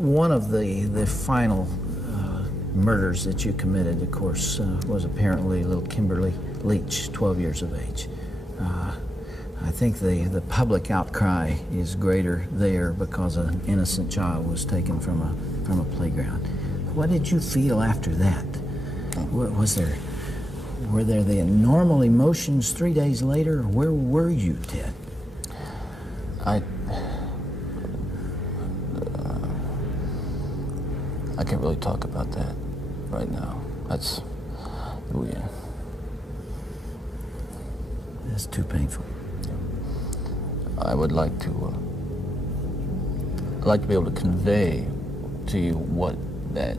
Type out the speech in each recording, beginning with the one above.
One of the final murders that you committed, of course, was apparently little Kimberly Leach, 12 years of age. I think the public outcry is greater there because an innocent child was taken from a playground. What did you feel after that? Were there the normal emotions 3 days later? Or where were you, Ted? I can't really talk about that right now. That's weird. That's too painful. I would like to. I'd like to be able to convey to you what that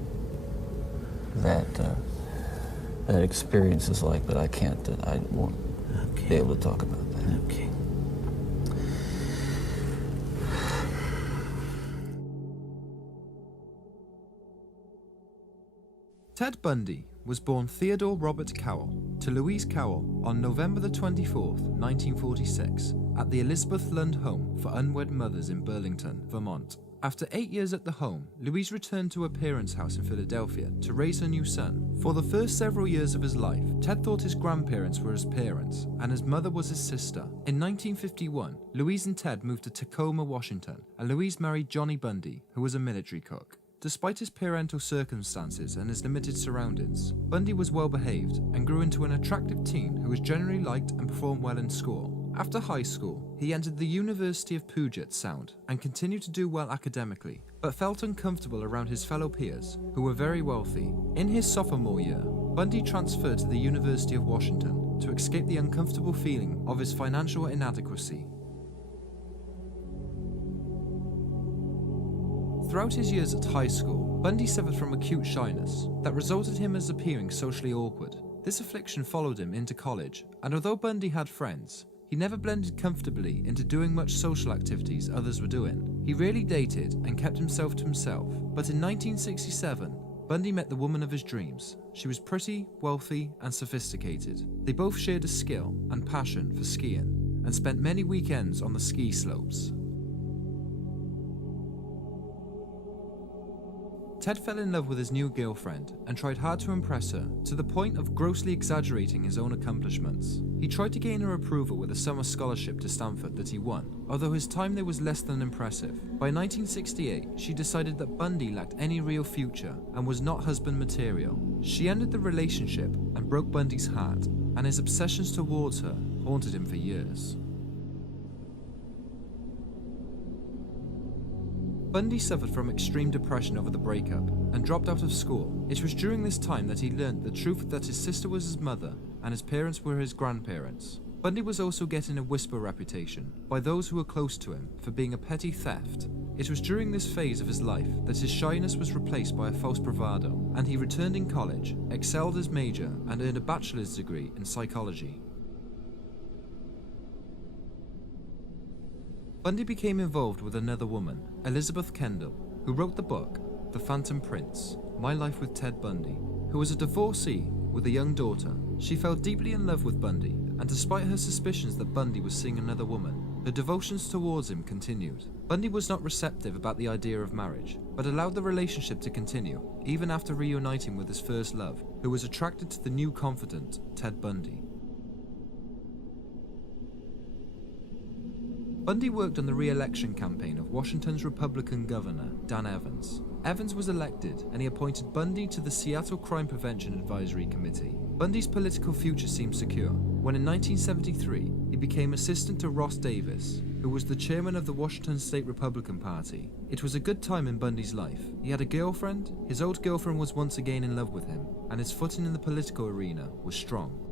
experience is like, but I can't. I won't be able to talk about that. Okay. Ted Bundy was born Theodore Robert Cowell to Louise Cowell on November the 24th, 1946, at the Elizabeth Lund Home for Unwed Mothers in Burlington, Vermont. After 8 years at the home, Louise returned to her parents' house in Philadelphia to raise her new son. For the first several years of his life, Ted thought his grandparents were his parents, and his mother was his sister. In 1951, Louise and Ted moved to Tacoma, Washington, and Louise married Johnny Bundy, who was a military cook. Despite his parental circumstances and his limited surroundings, Bundy was well behaved and grew into an attractive teen who was generally liked and performed well in school. After high school, he entered the University of Puget Sound and continued to do well academically, but felt uncomfortable around his fellow peers, who were very wealthy. In his sophomore year, Bundy transferred to the University of Washington to escape the uncomfortable feeling of his financial inadequacy. Throughout his years at high school, Bundy suffered from acute shyness that resulted in him as appearing socially awkward. This affliction followed him into college, and although Bundy had friends, he never blended comfortably into doing much social activities others were doing. He rarely dated and kept himself to himself, but in 1967, Bundy met the woman of his dreams. She was pretty, wealthy, and sophisticated. They both shared a skill and passion for skiing, and spent many weekends on the ski slopes. Ted fell in love with his new girlfriend and tried hard to impress her, to the point of grossly exaggerating his own accomplishments. He tried to gain her approval with a summer scholarship to Stanford that he won, although his time there was less than impressive. By 1968, she decided that Bundy lacked any real future and was not husband material. She ended the relationship and broke Bundy's heart, and his obsessions towards her haunted him for years. Bundy suffered from extreme depression over the breakup and dropped out of school. It was during this time that he learned the truth that his sister was his mother and his parents were his grandparents. Bundy was also getting a whisper reputation by those who were close to him for being a petty theft. It was during this phase of his life that his shyness was replaced by a false bravado, and he returned in college, excelled his major, and earned a bachelor's degree in psychology. Bundy became involved with another woman, Elizabeth Kendall, who wrote the book, The Phantom Prince, My Life with Ted Bundy, who was a divorcee with a young daughter. She fell deeply in love with Bundy, and despite her suspicions that Bundy was seeing another woman, her devotions towards him continued. Bundy was not receptive about the idea of marriage, but allowed the relationship to continue, even after reuniting with his first love, who was attracted to the new confidant, Ted Bundy. Bundy worked on the re-election campaign of Washington's Republican governor, Dan Evans. Evans was elected, and he appointed Bundy to the Seattle Crime Prevention Advisory Committee. Bundy's political future seemed secure, when in 1973, he became assistant to Ross Davis, who was the chairman of the Washington State Republican Party. It was a good time in Bundy's life. He had a girlfriend, his old girlfriend was once again in love with him, and his footing in the political arena was strong.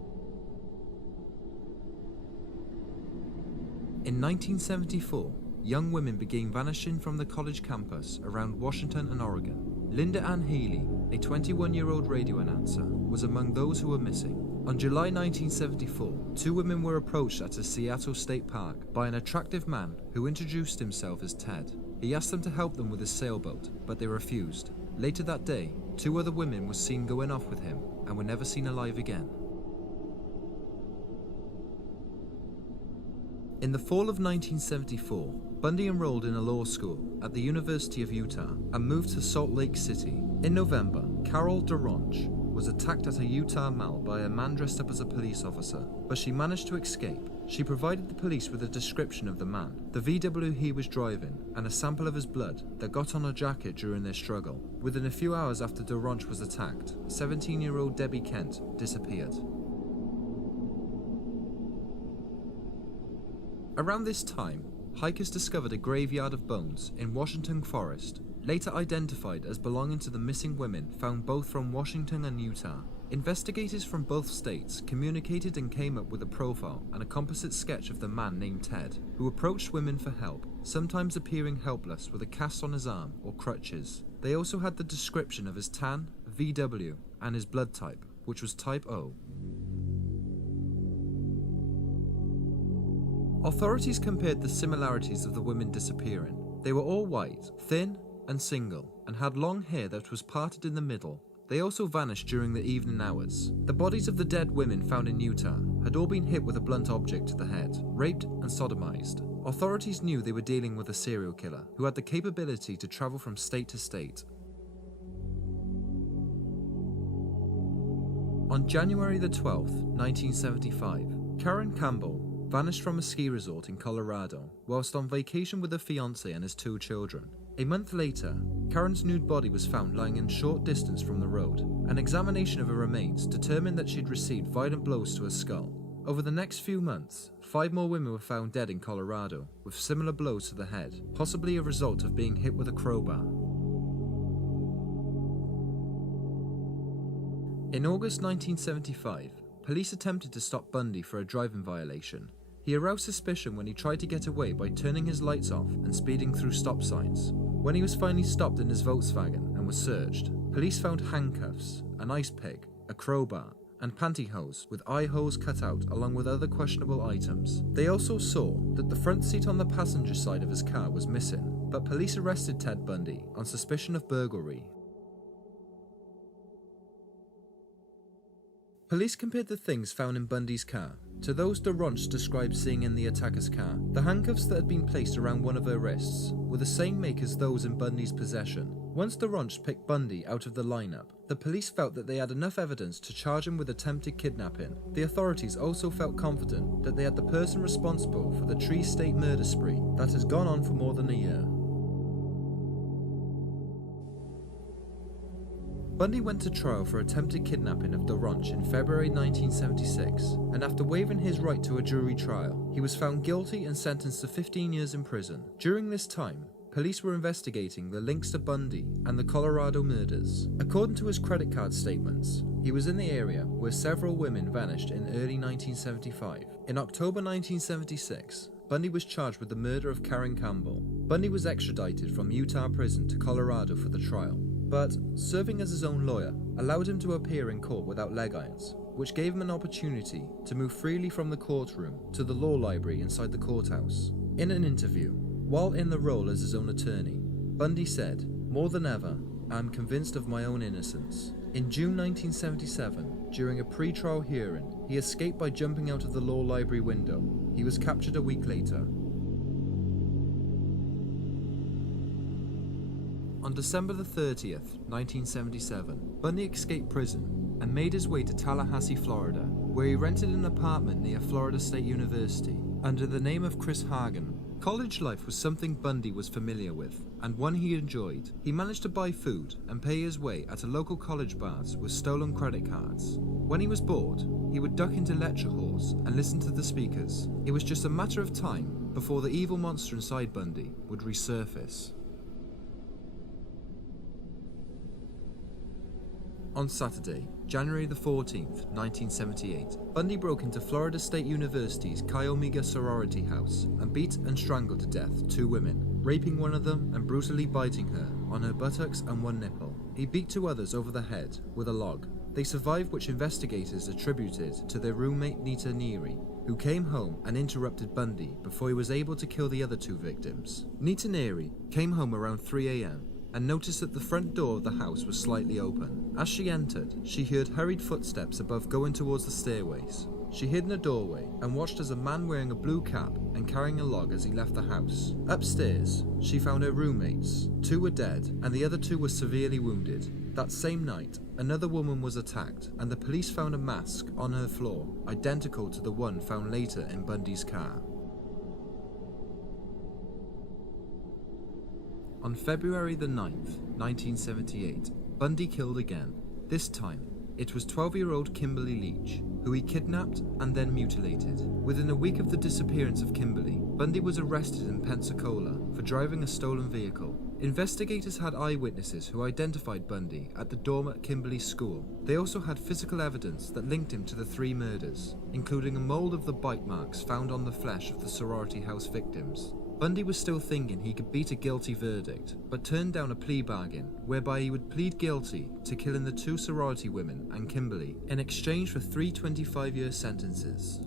In 1974, young women began vanishing from the college campus around Washington and Oregon. Linda Ann Healy, a 21-year-old radio announcer, was among those who were missing. On July 1974, two women were approached at a Seattle State Park by an attractive man who introduced himself as Ted. He asked them to help them with his sailboat, but they refused. Later that day, two other women were seen going off with him and were never seen alive again. In the fall of 1974, Bundy enrolled in a law school at the University of Utah and moved to Salt Lake City. In November, Carol DeRonch was attacked at a Utah mall by a man dressed up as a police officer, but she managed to escape. She provided the police with a description of the man, the VW he was driving, and a sample of his blood that got on her jacket during their struggle. Within a few hours after DeRonch was attacked, 17-year-old Debbie Kent disappeared. Around this time, hikers discovered a graveyard of bones in Washington Forest, later identified as belonging to the missing women found both from Washington and Utah. Investigators from both states communicated and came up with a profile and a composite sketch of the man named Ted, who approached women for help, sometimes appearing helpless with a cast on his arm or crutches. They also had the description of his tan, VW, and his blood type, which was type O. Authorities compared the similarities of the women disappearing. They were all white, thin and single, and had long hair that was parted in the middle. They also vanished during the evening hours. The bodies of the dead women found in Utah had all been hit with a blunt object to the head, raped and sodomized. Authorities knew they were dealing with a serial killer who had the capability to travel from state to state. On January the 12th, 1975, Karen Campbell vanished from a ski resort in Colorado whilst on vacation with her fiancé and his 2 children. A month later, Karen's nude body was found lying in short distance from the road. An examination of her remains determined that she'd received violent blows to her skull. Over the next few months, 5 more women were found dead in Colorado with similar blows to the head, possibly a result of being hit with a crowbar. In August 1975, police attempted to stop Bundy for a driving violation. He aroused suspicion when he tried to get away by turning his lights off and speeding through stop signs. When he was finally stopped in his Volkswagen and was searched, police found handcuffs, an ice pick, a crowbar, and pantyhose with eye holes cut out along with other questionable items. They also saw that the front seat on the passenger side of his car was missing, but police arrested Ted Bundy on suspicion of burglary. Police compared the things found in Bundy's car to those DeRonch described seeing in the attacker's car. The handcuffs that had been placed around one of her wrists were the same make as those in Bundy's possession. Once DeRonch picked Bundy out of the lineup, the police felt that they had enough evidence to charge him with attempted kidnapping. The authorities also felt confident that they had the person responsible for the Tree State murder spree that has gone on for more than a year. Bundy went to trial for attempted kidnapping of DeRonch in February 1976, and after waiving his right to a jury trial, he was found guilty and sentenced to 15 years in prison. During this time, police were investigating the links to Bundy and the Colorado murders. According to his credit card statements, he was in the area where several women vanished in early 1975. In October 1976, Bundy was charged with the murder of Karen Campbell. Bundy was extradited from Utah prison to Colorado for the trial, but serving as his own lawyer allowed him to appear in court without leg irons, which gave him an opportunity to move freely from the courtroom to the law library inside the courthouse. In an interview, while in the role as his own attorney, Bundy said, "More than ever, I am convinced of my own innocence." In June 1977, during a pre-trial hearing, he escaped by jumping out of the law library window. He was captured a week later. On December the 30th, 1977, Bundy escaped prison and made his way to Tallahassee, Florida, where he rented an apartment near Florida State University under the name of Chris Hagen. College life was something Bundy was familiar with, and one he enjoyed. He managed to buy food and pay his way at a local college bars with stolen credit cards. When he was bored, he would duck into lecture halls and listen to the speakers. It was just a matter of time before the evil monster inside Bundy would resurface. On Saturday, January the 14th, 1978, Bundy broke into Florida State University's Chi Omega sorority house and beat and strangled to death 2 women, raping one of them and brutally biting her on her buttocks and one nipple. He beat 2 others over the head with a log. They survived, which investigators attributed to their roommate Nita Neary, who came home and interrupted Bundy before he was able to kill the other 2 victims. Nita Neary came home around 3 a.m. and noticed that the front door of the house was slightly open. As she entered, she heard hurried footsteps above going towards the stairways. She hid in a doorway and watched as a man wearing a blue cap and carrying a log as he left the house. Upstairs, she found her roommates. 2 were dead and the other 2 were severely wounded. That same night, another woman was attacked and the police found a mask on her floor, identical to the one found later in Bundy's car. On February the 9th, 1978, Bundy killed again. This time, it was 12-year-old Kimberly Leach, who he kidnapped and then mutilated. Within a week of the disappearance of Kimberly, Bundy was arrested in Pensacola for driving a stolen vehicle. Investigators had eyewitnesses who identified Bundy at the dorm at Kimberly's school. They also had physical evidence that linked him to the 3 murders, including a mold of the bite marks found on the flesh of the sorority house victims. Bundy was still thinking he could beat a guilty verdict, but turned down a plea bargain whereby he would plead guilty to killing the 2 sorority women and Kimberly in exchange for 3 25-year sentences.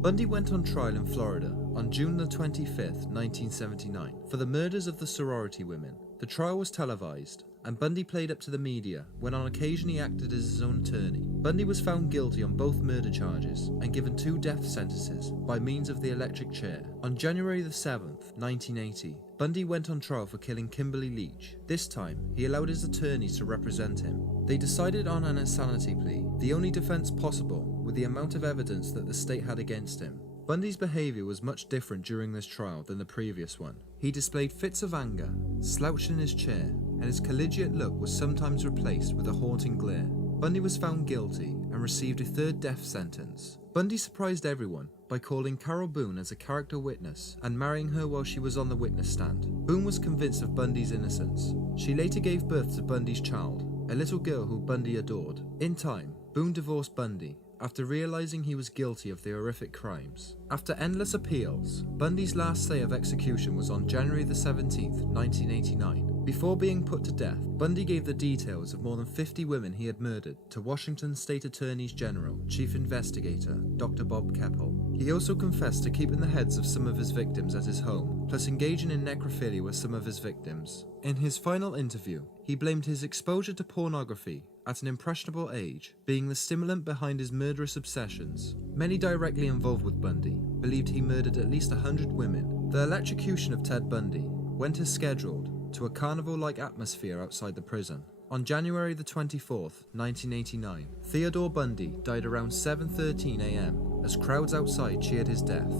Bundy went on trial in Florida on June the 25th, 1979, for the murders of the sorority women. The trial was televised, and Bundy played up to the media when on occasion he acted as his own attorney. Bundy was found guilty on both murder charges and given 2 death sentences by means of the electric chair. On January the 7th, 1980, Bundy went on trial for killing Kimberly Leach. This time, he allowed his attorneys to represent him. They decided on an insanity plea, the only defense possible with the amount of evidence that the state had against him. Bundy's behavior was much different during this trial than the previous one. He displayed fits of anger, slouched in his chair, and his collegiate look was sometimes replaced with a haunting glare. Bundy was found guilty and received a 3rd death sentence. Bundy surprised everyone by calling Carol Boone as a character witness and marrying her while she was on the witness stand. Boone was convinced of Bundy's innocence. She later gave birth to Bundy's child, a little girl who Bundy adored. In time, Boone divorced Bundy after realizing he was guilty of the horrific crimes. After endless appeals, Bundy's last day of execution was on January the 17th, 1989. Before being put to death, Bundy gave the details of more than 50 women he had murdered to Washington State Attorney's General, Chief Investigator, Dr. Bob Keppel. He also confessed to keeping the heads of some of his victims at his home, plus engaging in necrophilia with some of his victims. In his final interview, he blamed his exposure to pornography at an impressionable age being the stimulant behind his murderous obsessions. Many directly involved with Bundy believed he murdered at least 100 women. The electrocution of Ted Bundy went as scheduled to a carnival-like atmosphere outside the prison. On January the 24th, 1989, Theodore Bundy died around 7:13 a.m. as crowds outside cheered his death.